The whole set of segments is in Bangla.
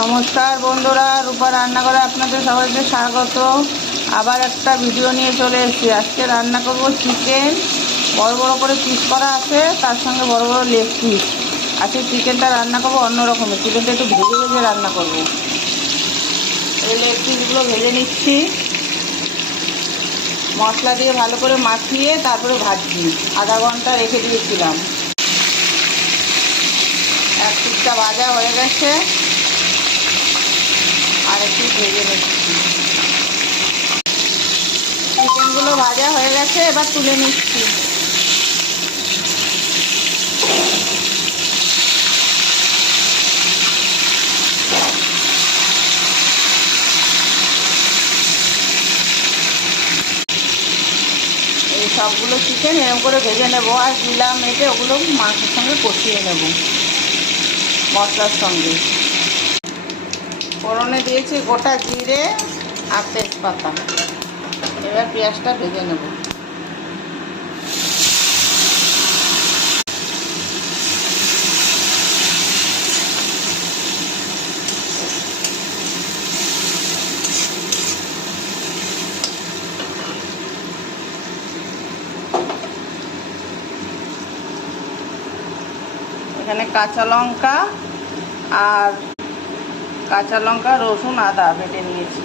নমস্কার বন্ধুরা, রূপা রান্নাঘরে আপনাদের সবাইকে স্বাগত। আবার একটা ভিডিও নিয়ে চলে এসেছি। আজকে রান্না করব চিকেন। বড় বড় করে পিস করা আছে, তার সঙ্গে বড় বড় লেগ পিস আছে। চিকেনটা রান্না করব অন্য রকমের। চিকেনটা একটু ভেজে ভেজে রান্না করব। এই লেগ পিসগুলো ভেজে নিচ্ছি, মশলা দিয়ে ভালো করে মাখিয়ে তারপরে ভাজছি। আধা ঘন্টা রেখে দিয়েছিলাম। এক পিসটা ভাজা হয়ে গেছে, আর একটু ভেজে নিচ্ছি। চিকেনগুলো ভাজা হয়ে গেছে, এবার তুলে নিচ্ছি। এই সবগুলো চিকেন এরকম করে ভেজে নেব, আর জিলা মেটে ওগুলো মাংসের সঙ্গে কষিয়ে নেব মশলার সঙ্গে। ফোড়নে দিয়েছি গোটা জিরে আর তেজপাতা। এবার পেঁয়াজটা ভেজে নেব। এখানে কাঁচা লঙ্কা, রসুন, আদা বেটে নিয়েছি।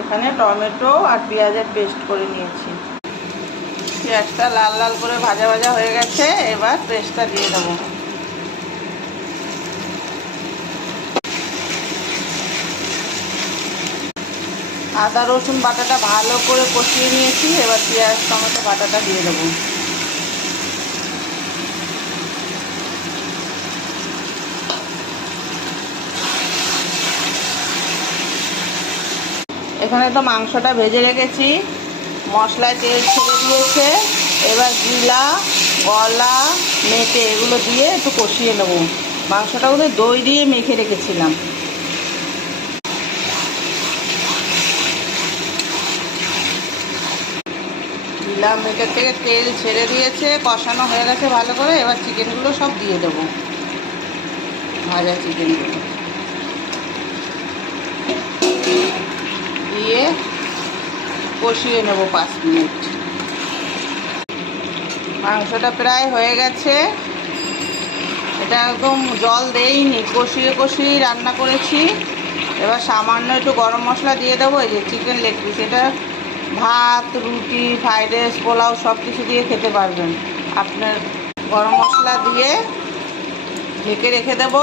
এখানে টমেটো আর পেঁয়াজের পেস্ট করে নিয়েছি। পেঁয়াজটা লাল লাল করে ভাজা ভাজা হয়ে গেছে, এবার পেস্টটা দিয়ে দেবো। আদা রসুন বাটাটা ভালো করে কষিয়ে নিয়েছি, এবার পেঁয়াজ টমেটো বাটাটা দিয়ে দেবো। এখানে তো মাংসটা ভেজে রেখেছি, মশলায় তেল ছেড়ে দিয়েছে। এবার জিলা, গলা, মেটে এগুলো দিয়ে একটু কষিয়ে নেব। মাংসটা ওদের দই দিয়ে মেখে রেখেছিলাম। জিলা মেটের থেকে তেল ছেড়ে দিয়েছে, কষানো হয়ে গেছে ভালো করে। এবার চিকেনগুলো সব দিয়ে দেবো, ভাজা চিকেনগুলো দিয়ে কষিয়ে নেব 5 মিনিট। মাংসটা প্রায় হয়ে গেছে। এটা একদম জল দেইনি, কষিয়ে কষিয়ে রান্না করেছি। এবার সামান্য একটু গরম মশলা দিয়ে দেবো। এই যে চিকেন লেগ পিস, এটা ভাত, রুটি, ফ্রাইড রাইস, পোলাও সব কিছু দিয়ে খেতে পারবেন। আপনার গরম মশলা দিয়ে ঢেকে রেখে দেবো।